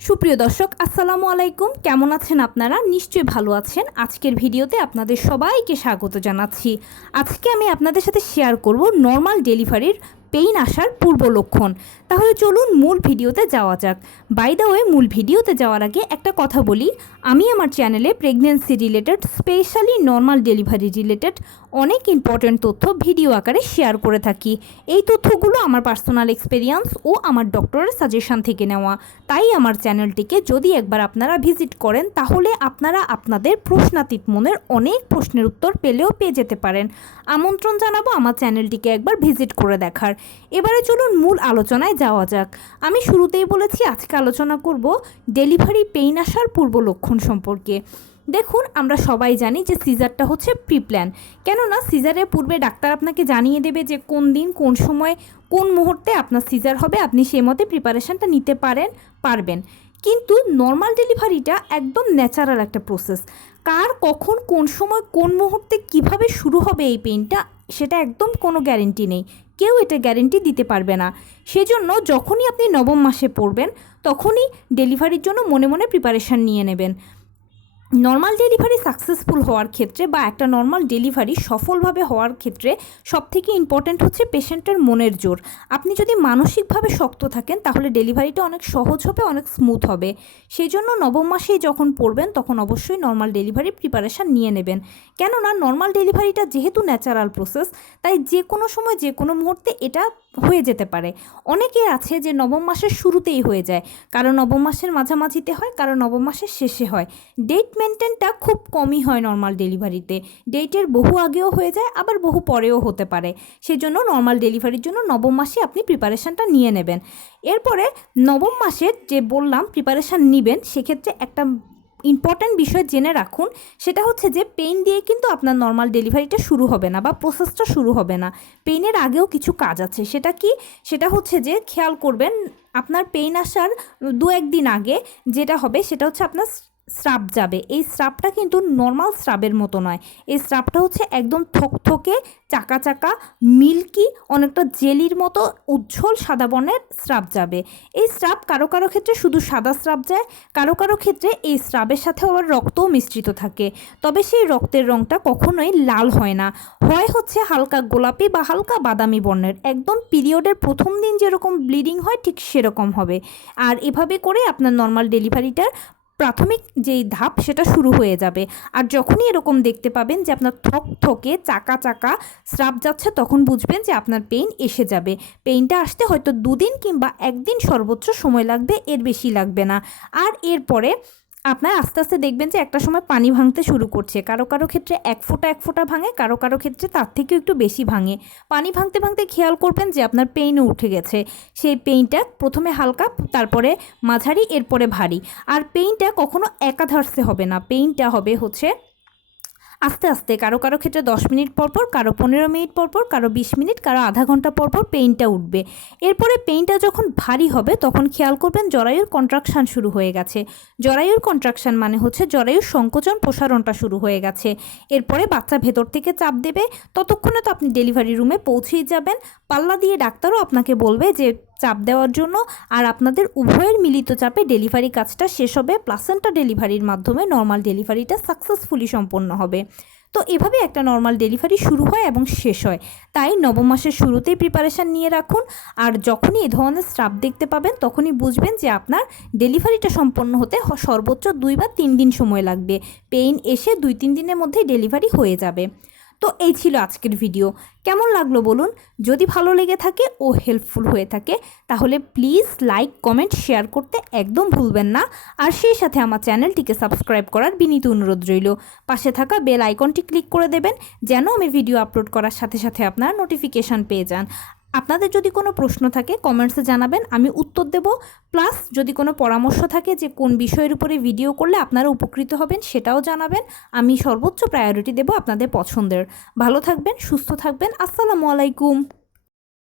সুপ্রিয় দর্শক আসসালামু আলাইকুম, কেমন আছেন আপনারা? নিশ্চয়ই ভালো আছেন। আজকের ভিডিওতে আপনাদের সবাইকে স্বাগত জানাচ্ছি। আজকে আমি আপনাদের সাথে শেয়ার করব নর্মাল ডেলিভারির পেইন আসার পূর্ব লক্ষণ। তাহলে চলুন মূল ভিডিওতে যাওয়া যাক। বাই দ্য ওয়ে, মূল ভিডিওতে যাওয়ার আগে একটা কথা বলি, আমি আমার চ্যানেলে pregnancy related, specially normal delivery related অনেক ইম্পর্ট্যান্ট তথ্য ভিডিও আকারে শেয়ার করে থাকি। এই তথ্যগুলো আমার পার্সোনাল এক্সপেরিয়েন্স ও আমার ডক্টরের সাজেশন থেকে নেওয়া। তাই আমার চ্যানেলটিকে যদি একবার আপনারা ভিজিট করেন তাহলে আপনারা আপনাদের প্রশ্নাতীত মনের অনেক প্রশ্নের উত্তর পেয়ে যেতে পারেন। আমন্ত্রণ জানাবো আমার চ্যানেলটিকে একবার ভিজিট করে দেখার। এবারে চলুন মূল আলোচনায় যাওয়া যাক। আমি শুরুতেই বলেছি আজকে আলোচনা করব ডেলিভারি পেইন আসার পূর্ব লক্ষণ সম্পর্কে। দেখুন, আমরা সবাই জানি যে সিজারটা হচ্ছে প্রি প্ল্যান। কেননা সিজারের পূর্বে ডাক্তার আপনাকে জানিয়ে দেবে যে কোন দিন, কোন সময়, কোন মুহূর্তে আপনার সিজার হবে, আপনি সেই মতে প্রিপারেশানটা নিতে পারবেন। কিন্তু নর্মাল ডেলিভারিটা একদম ন্যাচারাল একটা প্রসেস। কার কখন, কোন সময়, কোন মুহূর্তে কিভাবে শুরু হবে এই পেইনটা, সেটা একদম কোনো গ্যারেন্টি নেই। কেউ এটা গ্যারেন্টি দিতে পারবে না। সেজন্য যখনই আপনি নবম মাসে পড়বেন তখনই ডেলিভারির জন্য মনে মনে প্রিপারেশান নিয়ে নেবেন। নর্মাল ডেলিভারি সাকসেসফুল হওয়ার ক্ষেত্রে বা একটা নর্মাল ডেলিভারি সফলভাবে হওয়ার ক্ষেত্রে সবথেকে ইম্পর্ট্যান্ট হচ্ছে পেশেন্টের মনের জোর। আপনি যদি মানসিকভাবে শক্ত থাকেন তাহলে ডেলিভারিটা অনেক সহজ হবে, অনেক স্মুথ হবে। সেই জন্য নবম মাসেই যখন পড়বেন তখন অবশ্যই নর্মাল ডেলিভারি প্রিপারেশান নিয়ে নেবেন। কেননা নর্মাল ডেলিভারিটা যেহেতু ন্যাচারাল প্রসেস, তাই যে কোনো সময় যে কোনো মুহূর্তে এটা হয়ে যেতে পারে। অনেকের আছে যে নবম মাসের শুরুতেই হয়ে যায়, কারো নবম মাসের মাঝামাঝিতে হয়, কারো নবম মাসের শেষে হয়। ডেট মেনটেনটা খুব কমই হয় নর্মাল ডেলিভারিতে। ডেটের বহু আগেও হয়ে যায়, আবার বহু পরেও হতে পারে। সেজন্য নর্মাল ডেলিভারির জন্য নবম মাসে আপনি প্রিপারেশানটা নিয়ে নেবেন। এরপরে নবম মাসের যে বললাম প্রিপারেশান নেবেন, সেক্ষেত্রে একটা ইম্পর্ট্যান্ট বিষয় জেনে রাখুন, সেটা হচ্ছে যে পেইন দিয়ে কিন্তু আপনার নর্মাল ডেলিভারিটা শুরু হবে না বা প্রসেসটা শুরু হবে না। পেইনের আগেও কিছু কাজ আছে। সেটা কি? সেটা হচ্ছে যে খেয়াল করবেন আপনার পেইন আসার 2-1 দিন আগে যেটা হবে সেটা হচ্ছে আপনার স্রাব যাবে। এই স্রাবটা কিন্তু নর্মাল স্রাবের মতো নয়। এই স্রাবটা হচ্ছে একদম থকথকে, চাকা চাকা, মিল্কি, অনেকটা জেলির মতো উজ্জ্বল সাদা বর্ণের স্রাব যাবে। এই স্রাব কারো কারো ক্ষেত্রে শুধু সাদা স্রাব যায়, কারো কারো ক্ষেত্রে এই স্রাবের সাথে আবার রক্তও মিশ্রিত থাকে। তবে সেই রক্তের রঙটা কখনোই লাল হয় না, হয় হচ্ছে হালকা গোলাপি বা হালকা বাদামি বর্ণের। একদম পিরিয়ডের প্রথম দিন যেরকম ব্লিডিং হয় ঠিক সেরকম হবে। আর এভাবে করে আপনার নর্মাল ডেলিভারিটার প্রাথমিক যেই ধাপ সেটা শুরু হয়ে যাবে। আর যখনই এরকম দেখতে পাবেন যে আপনার থকে চাকা চাকা স্রাব যাচ্ছে, তখন বুঝবেন যে আপনার পেইন এসে যাবে। পেইনটা আসতে হয়তো 2 দিন কিংবা 1 দিন সর্বোচ্চ সময় লাগবে, এর বেশি লাগবে না। আর এরপরে আপনার আস্তে আস্তে দেখবেন যে একটা সময় পানি ভাঙতে শুরু করছে। কারো কারো ক্ষেত্রে 1 ফোঁটা ভাঙে, কারো কারো ক্ষেত্রে তার থেকেও একটু বেশি ভাঙে। পানি ভাঙতে ভাঙতে খেয়াল করবেন যে আপনার পেইনও উঠে গেছে। সেই পেইনটা প্রথমে হালকা, তারপরে মাঝারি, এরপরে ভারী। আর পেইনটা কখনো একাধারসে হবে না, পেইনটা হবে হচ্ছে আস্তে আস্তে। কারো কারো ক্ষেত্রে 10 মিনিট পরপর, কারো 15 মিনিট পরপর, কারো 20 মিনিট, কারো আধা ঘন্টা পরপর পেইনটা উঠবে। এরপরে পেইনটা যখন ভারী হবে তখন খেয়াল করবেন জরায়ুর কন্ট্রাকশান শুরু হয়ে গেছে। জরায়ুর কন্ট্রাকশান মানে হচ্ছে জরায়ুর সংকোচন প্রসারণটা শুরু হয়ে গেছে। এরপরে বাচ্চা ভেতর থেকে চাপ দেবে। ততক্ষণে তো আপনি ডেলিভারি রুমে পৌঁছেই যাবেন। পাল্লা দিয়ে ডাক্তারও আপনাকে বলবে যে চাপ দেওয়ার জন্য। আর আপনাদের উভয়ের মিলিত চাপে ডেলিভারি কাজটা শেষ হবে। প্লাসেন্টা ডেলিভারির মাধ্যমে নর্মাল ডেলিভারিটা সাকসেসফুলি সম্পন্ন হবে। তো এভাবে একটা নর্মাল ডেলিভারি শুরু হয় এবং শেষ হয়। তাই নবম মাসের শুরুতেই প্রিপারেশান নিয়ে রাখুন। আর যখনই এ ধরনের স্রাব দেখতে পাবেন তখনই বুঝবেন যে আপনার ডেলিভারিটা সম্পন্ন হতে সর্বোচ্চ 2 বা 3 দিন সময় লাগবে। পেইন এসে 2-3 দিনের মধ্যেই ডেলিভারি হয়ে যাবে। তো এই ছিল আজকের ভিডিও। কেমন লাগলো বলুন? যদি ভালো লেগে থাকে ও হেল্পফুল হয়ে থাকে তাহলে প্লিজ লাইক, কমেন্ট, শেয়ার করতে একদম ভুলবেন না। আর সেই সাথে আমার চ্যানেলটিকে সাবস্ক্রাইব করার বিনীত অনুরোধ রইল। পাশে থাকা বেল আইকনটি ক্লিক করে দেবেন যেন আমি ভিডিও আপলোড করার সাথে সাথে আপনার নোটিফিকেশান পেয়ে যান। আপনাদের যদি কোনো প্রশ্ন থাকে কমেন্টসে জানাবেন, আমি উত্তর দেব। প্লাস যদি কোনো পরামর্শ থাকে যে কোন বিষয়ের উপরে ভিডিও করলে আপনারা উপকৃত হবেন সেটাও জানাবেন। আমি সর্বোচ্চ প্রায়োরিটি দেব আপনাদের পছন্দের। ভালো থাকবেন, সুস্থ থাকবেন। আসসালামু আলাইকুম।